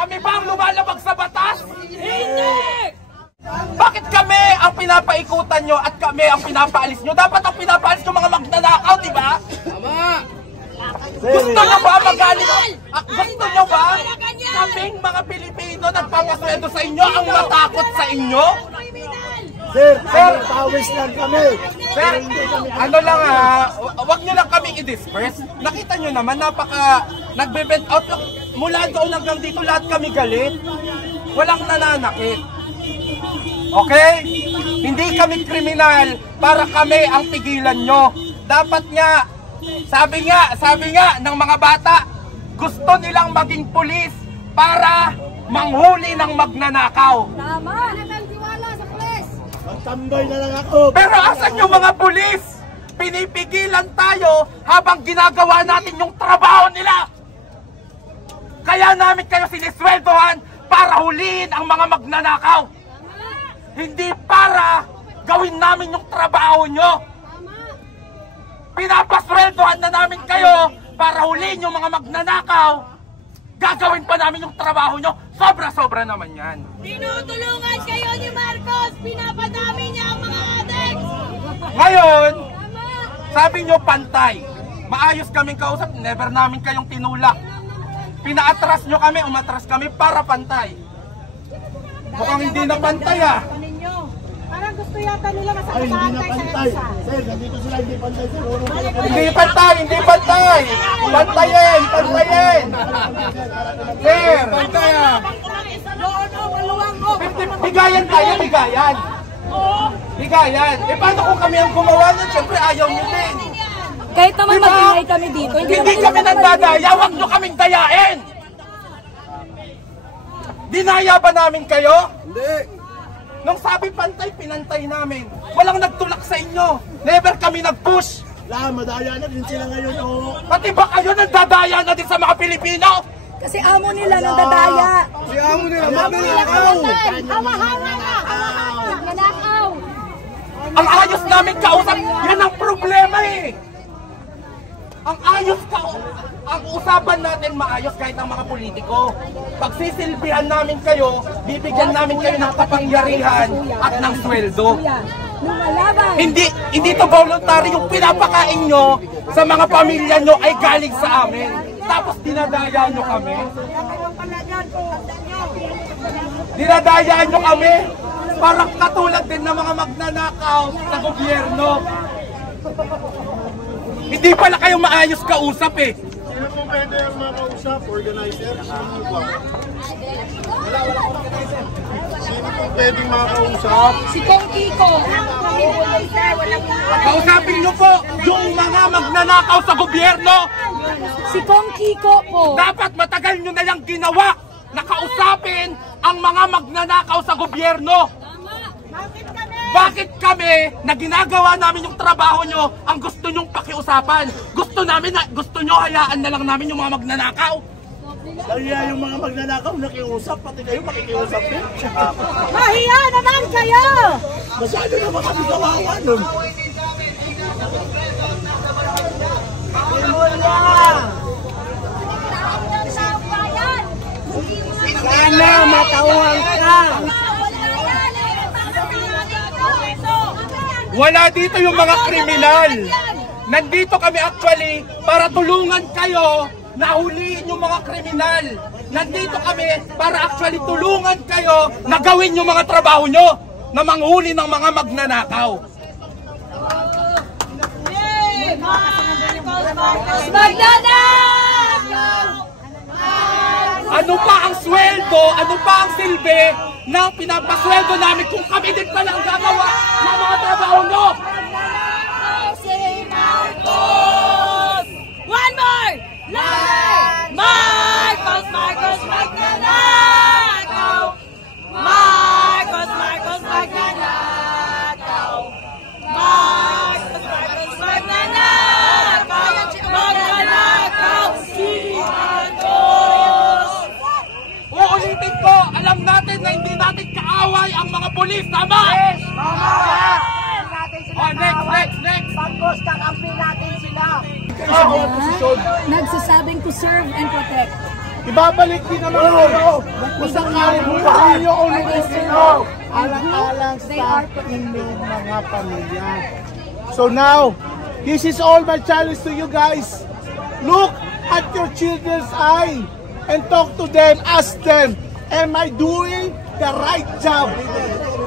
Kami ba ang lumalabag sa batas? Hindi! Bakit kami ang pinapaikutan nyo at kami ang pinapaalis nyo? Dapat ang pinapaalis nyo mga magnanakaw, di ba? Tama! Gusto nyo ba magaling? Gusto nyo ba kaming mga Pilipino nagpapasweldo sa inyo ang matakot sa inyo? Sir, pawis lang kami. Sir, ano lang wag nyo lang kaming i-disperse. Nakita nyo naman, nagbe-bent out lang. Mula doon hanggang dito, lahat kami galit. Walang nananakit. Okay? Hindi kami kriminal para kami ang pigilan nyo. Dapat nga, sabi nga ng mga bata, gusto nilang maging pulis para manghuli ng magnanakaw. Tama! Nakagtiwala sa pulis! Magtambay na lang ako. Pero asan yung mga pulis? Pinipigilan tayo habang ginagawa natin yung trabaho nila. Kaya namin kayo sinisweldohan para huliin ang mga magnanakaw. Hindi para gawin namin yung trabaho nyo. Pinapasweldohan na namin kayo para huliin yung mga magnanakaw. Gagawin pa namin yung trabaho nyo. Sobra-sobra naman yan. Tinutulungan kayo ni Marcos! Pinapadami niya ang mga addicts! Ngayon, sabi nyo pantay. Maayos kaming kausap, never namin kayong tinulak. Pinaatras nyo kami, umatras kami para pantay. Mukhang hindi na pantay Parang gusto yata nila Ay, hindi na pantay. Sir, nandito sila hindi pantay. Sir, Hindi pantay, hindi pantay. Pantayin, pantayin. Sir, pantay Bigayan tayo, bigayan. Bigayan. Eh paano kung kami ang gumawa nun? Siyempre ayaw nyo din. Kahit naman Diba? mag-ingay kami dito, Hindi kami nagdadaya, huwag nyo kaming dayain. Dinaya ba namin kayo? Hindi. Nung sabi pantay, pinantay namin. Walang nagtulak sa inyo. Never kami nag-push. Madaya na din sila ngayon. Pati ba kayo nagdadaya na din sa mga Pilipino? Kasi amo nila nang dadaya. Si amo nila, magnanakaw. Hawa-hawa na! Hawa-hawa! Nanakaw! Ang ayos namin kausap, yan ang problema eh. Ang usapan natin maayos kahit ang mga politiko. Pagsisilbihan namin kayo, bibigyan namin kayo ng kapangyarihan at ng sweldo. Lumalaban! Hindi to voluntary, yung pinapakain nyo sa mga pamilya nyo ay galing sa amin. Tapos dinadaya nyo kami. Dinadaya nyo kami. Parang katulad din ng mga magnanakaw sa gobyerno. Hindi pala kayo maayos kausap eh. Sino po pwede ang makausap? Organizer? Sino ba? Wala organizer. Sino po pwede makausap? Si Kong Kiko! Kausapin nyo po yung mga magnanakaw sa gobyerno. Si Kong Kiko po! Dapat matagal nyo na lang ginawa na kausapin ang mga magnanakaw sa gobyerno. Bakit kami na ginagawa namin yung trabaho nyo ang gusto nyong pakiusapan? Gusto nyo hayaan na lang namin yung mga magnanakaw? Kaya yung mga magnanakaw nakiusap, pati kayo makikiusap din. Mahiya naman kayo! Masyado naman kami kawawa nun. Sana matauhan ka! Wala dito yung mga kriminal. Nandito kami actually para tulungan kayo na huliin yung mga kriminal. Nandito kami para actually tulungan kayo na gawin yung mga trabaho nyo na manghuli ng mga magnanakaw. Ano pa ang sweldo, ano pa ang silbi ng pinapasweldo namin kung kami din pala ang gagawa ng mga trabaho nyo? One more! Marcos! Marcos Magnanakaw! Marcos! Marcos Magnanakaw! Marcos! Marcos Magnanakaw! Magnanakaw! Si Marcos! Uulitin ko, alam natin na hindi natin kaaway ang mga pulis, tama? Yes! Tama! Oh, next! Pagkos, kakampi natin sila. Nagsasabing to serve and protect. Ibabalik din naman kayo kung sakali buhay nyo o lumisin nyo. Alang-alang sa inyong mga pamilya. So now, this is all my challenge to you guys. Look at your children's eye and talk to them, ask them, am I doing the right job?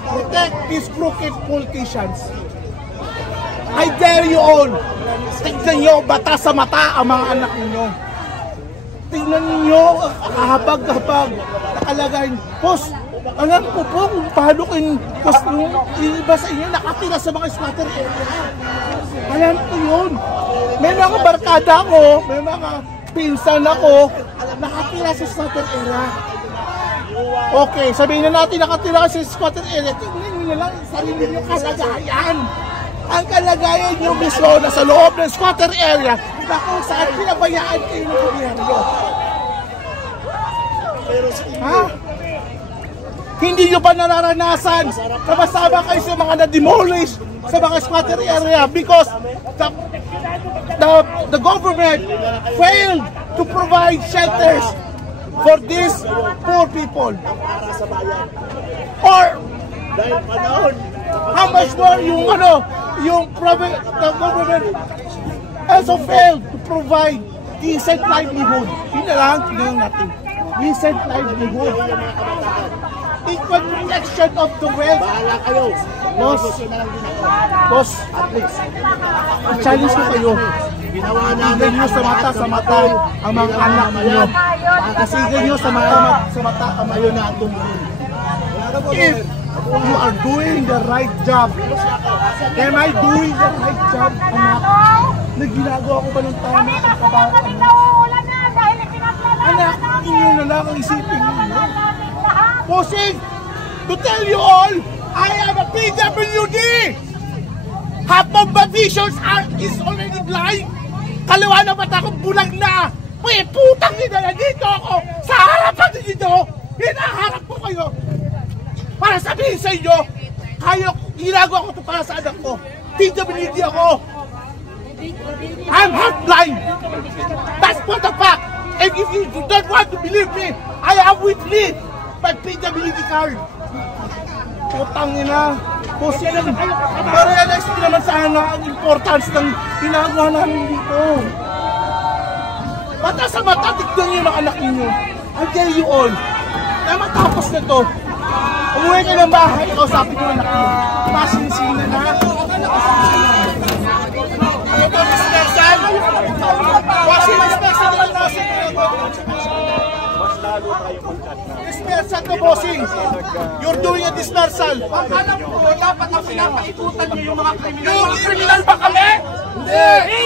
Protect these crooked politicians. I dare you all. Tignan nyo, bata sa mata ang mga anak ninyo. Tingnan ninyo, kahabag-habag, nakalagay. Boss, alam ko po kung paano yung iba sa inyo nakatira sa mga squatter area. Alam ko yun. May mga barkada ko, may mga pinsan ako, nakatira sa squatter area. Okay, sabihin na natin nakatira sa squatter area, tingnan nyo na lang sarili nyo kalagayan. Ang kalagayan nyo mismo na sa loob ng squatter area na kung saan pinabayaan kayo ng gobyerno. Ha? Hindi nyo ba nararanasan na masama kayo sa mga na-demolish sa mga squatter area because the government failed to provide shelters for these poor people? Or how much more yung the government also failed to provide decent livelihood. Yun na lang, tingnan natin. Decent livelihood. Equal protection of the wealth. Bahala kayo. Boss, at least, challenge ko kayo. Tignan nyo sa mata ang mga anak ninyo. Kasigan nyo sa mata ang mga na tumulong. If you are doing the right job, am I doing the right job, anak? Nagginagawa ko ba ng tama ang kabataan? Anak, inyo na lang ang isipin ninyo. Bossing, to tell you all, I am a PWD! Half of my visions is already blind. Kaliwa na mata ko bulag na. May putang ina na dito ako. Sa harapan ninyo, hinaharap ko kayo. Para sabihin sa inyo, ginagawa ko ito para sa anak ko. PWD ako. I'm half blind. That's for the fact. And if you don't want to believe me, I have with me my PWD card. Putang ina. Bossing, ma-realize ko naman sana ang importance ng ginagawa namin dito. Mata sa mata, tignan nyo ng anak ninyo. I tell you all, na matapos na to, umuwi ka ng bahay, kausapin nyo anak nyo. Masinsina na. Ito, dispersal. Bossing, dispersal naman nasin. Dispersal to, bossing. You're doing a dispersal. Alam ko, dapat ang pinapaikutan niyo yung mga kriminal. Yung kriminal ba kami? Hindi!